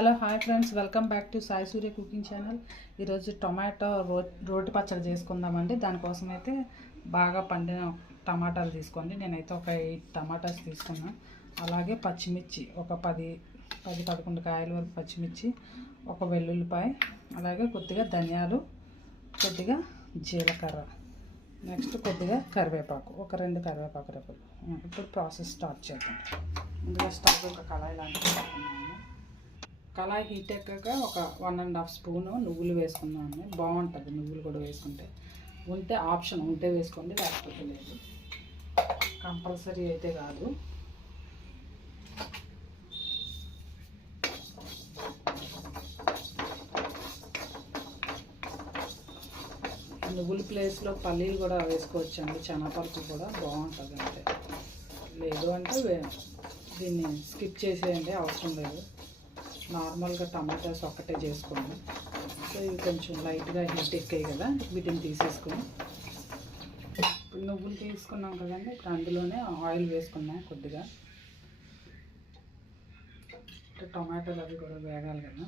Hello hi friends, welcome back to Sai Surya cooking channel. ఈరోజు tomato రోటి పచ్చడి చేసుకుందామండి. దానికోసం అయితే బాగా పండిన టమాటాలు తీసుకోండి. నేనైతే ఒక 8 టమాటాస్ తీసుకున్నాను. అలాగే పచ్చిమిర్చి ఒక 10-11 కాయల వరకు పచ్చిమిర్చి, ఒక వెల్లుల్లిపాయ, అలాగే కొద్దిగా ధనియాలు, కొద్దిగా జీలకర్ర, నెక్స్ట్ కొద్దిగా కరివేపాకు, ఒక 2 కరివేపాకు రెబ్బలు. ఇప్పుడు ప్రాసెస్ స్టార్ట్ చేద్దాం. ముందుగా స్టవ్ ఒక కళాయి లాంటివి పెట్టుకున్నాను. కళాయి హీట్ ఎక్కాక ఒక 1.5 స్పూను నువ్వులు వేసుకున్నాను. బాగుంటుంది నువ్వులు కూడా వేసుకుంటే. ఉంటే ఆప్షన్ ఉంటే వేసుకోండి, లేకపోతే లేదు, కంపల్సరీ అయితే కాదు. నువ్వుల ప్లేస్లో పల్లీలు కూడా వేసుకోవచ్చండి, శనగపప్పు కూడా బాగుంటుంది. అంటే లేదు అంటే దీన్ని స్కిప్ చేసేయండి, అవసరం లేదు. నార్మల్గా టమాటాస్ ఒక్కటే చేసుకోండి. సో ఇవి కొంచెం లైట్గా హీట్ ఎక్కాయి కదా, వీటిని తీసేసుకుని ఇప్పుడు నువ్వులు తీసుకున్నాం కదండి. ఇప్పుడు అందులోనే ఆయిల్ వేసుకున్నాం కొద్దిగా. టమాటాలు అవి కూడా వేగాలి కదా.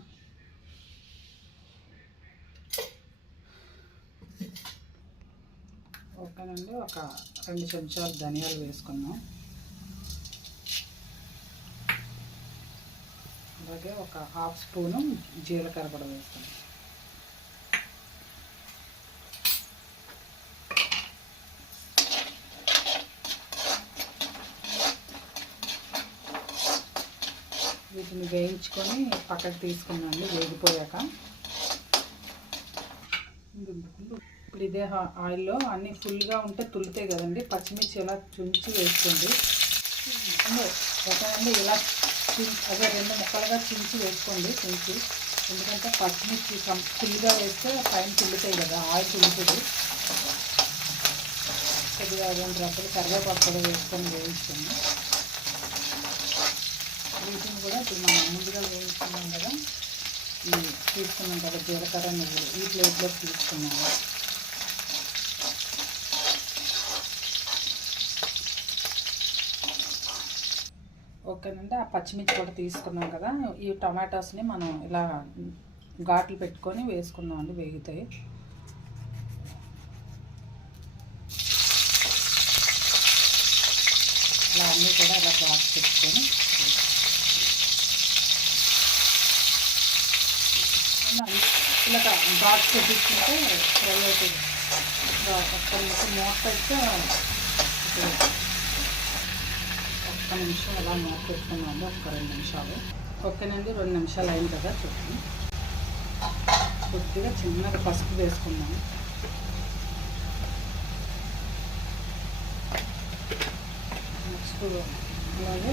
ఓకేనండి, ఒక 2 చెంచాలు ధనియాలు వేసుకున్నాం. అలాగే ఒక 1/2 స్పూను జీలకర్ర కూడా వేస్తాం. వీటిని వేయించుకొని పక్కకు తీసుకున్నాండి వేగిపోయాక. ఇప్పుడు ఇదే ఆయిల్లో అన్నీ ఫుల్గా ఉంటే తులితే కదండి, పచ్చిమిర్చి ఇలా చుంచి వేసుకోండి. ఓకేనండి, ఇలా అదే 2 ముక్కలుగా చించి వేసుకోండి. ఎందుకంటే పచ్చిమిర్చి ఫుల్గా వేస్తే పైన తుల్లుతాయి కదా, ఆయిల్ తులుతుంది. కొద్దిగా 2 రెబ్బలు కరివేపాకు కూడా వేసుకొని వేయించుకోండి. వీటిని కూడా ఇప్పుడు మనం ముందుగా వేయించుకున్నాం కదా, తీసుకున్నాం కదా జీలకర్ర నువ్వులు, ఈ ప్లేట్లో తీసుకున్నాము. ఓకేనండి, ఆ పచ్చిమిర్చి కూడా తీసుకున్నాం కదా. ఈ టమాటాస్ని మనం ఇలా ఘాట్లు పెట్టుకొని వేసుకున్నాం అండి, వేగుతాయి. ఇలా అన్నీ కూడా ఇలా ఘాట్లు పెట్టుకొని ఇలా ఘాట్లు పెట్టించుకుంటే ఫ్రై అవుతుంది. ఒక్క మూత పెడితే ఒక్క నిమిషం అలా మూత పెట్టుకున్నాము, ఒక 2 నిమిషాలు. ఓకేనండి, 2 నిమిషాలు అయింది కదా. చూడండి, కొద్దిగా చిన్నగా పసుపు వేసుకున్నాము. నెక్స్ట్ అలాగే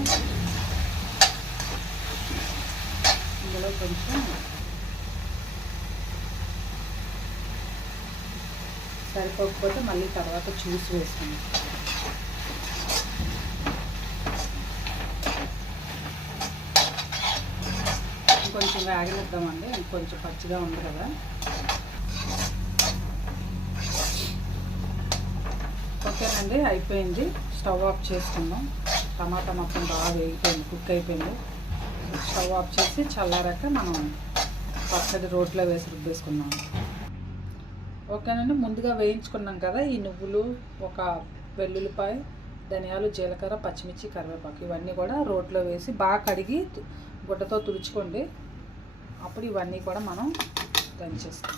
ఇందులో కొంచెం సరిపోకపోతే మళ్ళీ తర్వాత చూసి వేసుకున్నాం. కొంచెం వేగనిద్దామండి, కొంచెం పచ్చిగా ఉంది కదా. ఓకేనండి, అయిపోయింది. స్టవ్ ఆఫ్ చేసుకుందాం. టమాటా మొత్తం బాగా వేగిపోయింది, కుక్ అయిపోయింది. స్టవ్ ఆఫ్ చేసి చల్లారాక మనం పచ్చడి రోట్లో వేసి రుబ్బేసుకున్నాం. ఓకేనండి, ముందుగా వేయించుకున్నాం కదా ఈ నువ్వులు, ఒక వెల్లుల్లిపాయ, ధనియాలు, జీలకర్ర, పచ్చిమిర్చి, కరివేపాకు, ఇవన్నీ కూడా రోట్లో వేసి బాగా కడిగి గుడ్డతో తుడుచుకోండి. అప్పుడు ఇవన్నీ కూడా మనం దంచేస్తాం.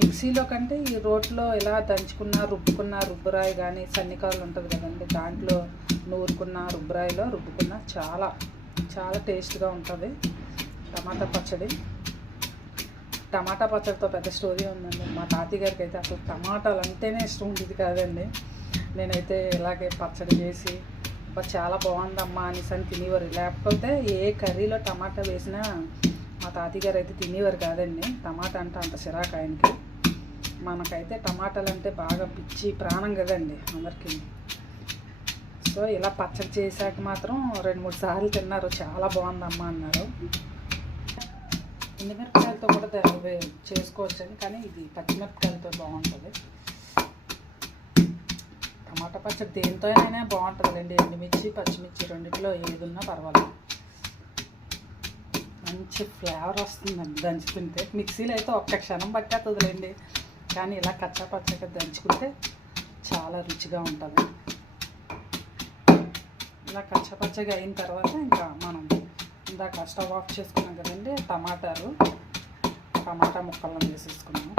మిక్సీలో కంటే ఈ రోట్లో ఇలా దంచుకున్న రుబ్బురాయి కానీ సన్నికాయలు ఉంటుంది కదండి, దాంట్లో నూరుకున్న రుబ్బురాయిలో రుబ్బుకున్న చాలా చాలా టేస్ట్గా ఉంటుంది టమాటా పచ్చడి. టమాటా పచ్చడితో పెద్ద స్టోరీ ఉందండి. మా తాతయ్య గారికి అయితే అసలు టమాటాలు అంటేనే ఇష్టం ఉండేది కాదండి. నేనైతే ఇలాగే పచ్చడి చేసి చాలా బాగుందమ్మా అని తినేవారు. లేకపోతే ఏ కర్రీలో టమాటా వేసినా మా తాతయ్య గారు అయితే తినేవారు కాదండి. టమాటా అంటే అంత చిరాకు ఆయనకి. మనకైతే టమాటాలు అంటే బాగా పిచ్చి ప్రాణం కదండి అందరికీ. సో ఇలా పచ్చడి చేశాక మాత్రం 2-3 సార్లు తిన్నారు, చాలా బాగుందమ్మా అన్నారు. ఎండుమిరపకాయలతో కూడా చేసుకోవచ్చండి, కానీ ఇది పచ్చిమిరపకాయలతో బాగుంటుంది. టమాటా పచ్చడి దేంతో అయినా బాగుంటుందండి. ఎండుమిర్చి పచ్చిమిర్చి రెండిట్లో ఏది ఉన్నా పర్వాలేదు. మంచి ఫ్లేవర్ వస్తుందండి దంచుతుంటే. మిక్సీలో అయితే ఒక్క క్షణం పట్టేస్తుందిలేండి, కానీ ఇలా కచ్చా పచ్చగా దంచుకుంటే చాలా రుచిగా ఉంటుంది. ఇలా కచ్చా పచ్చగా అయిన తర్వాత ఇంకా మనం ఇందాక స్టవ్ ఆఫ్ చేసుకున్నాం కదండి, టమాటా ముక్కలను వేసేసుకున్నాము.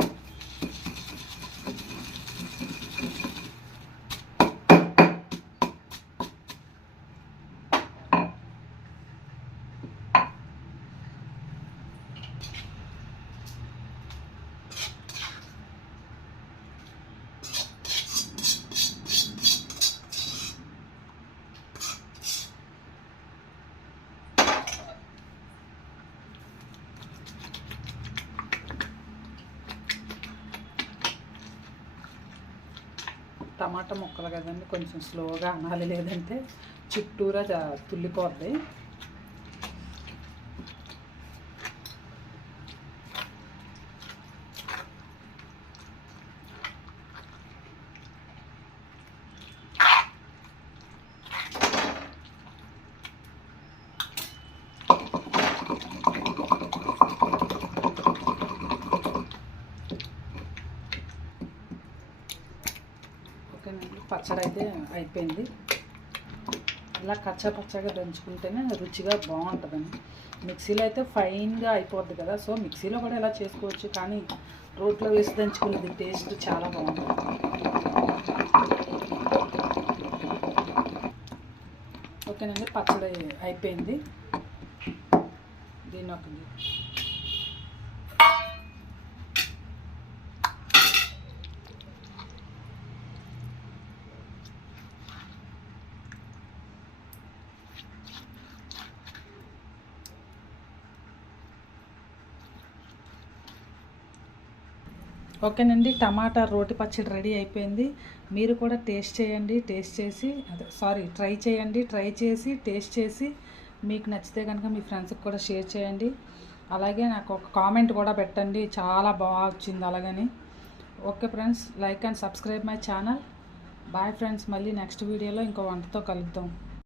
టమాటా ముక్కలు కదండి, కొంచెం స్లోగా అనాలి, లేదంటే చుట్టూరా తుల్లిపోద్ది. ఓకేనండి, పచ్చడి అయితే అయిపోయింది. ఇలా పచ్చగా దంచుకుంటేనే రుచిగా బాగుంటుందండి. మిక్సీలో అయితే ఫైన్గా అయిపోద్ది కదా, సో మిక్సీలో కూడా ఇలా చేసుకోవచ్చు, కానీ రోట్లో వేసి దంచుకునేది టేస్ట్ చాలా బాగుంటుంది. ఓకేనండి, పచ్చడి అయిపోయింది. దీన్ని ఒక ఓకేనండి, టమాటా రోటి పచ్చడి రెడీ అయిపోయింది. మీరు కూడా ట్రై చేయండి. ట్రై చేసి టేస్ట్ చేసి మీకు నచ్చితే కనుక మీ ఫ్రెండ్స్కి కూడా షేర్ చేయండి. అలాగే నాకు ఒక కామెంట్ కూడా పెట్టండి, చాలా బాగా వచ్చింది అలాగని. Okay friends, like and subscribe my channel. Bye friends, మళ్ళీ నెక్స్ట్ వీడియోలో ఇంకో వంటతో కలుద్దాం.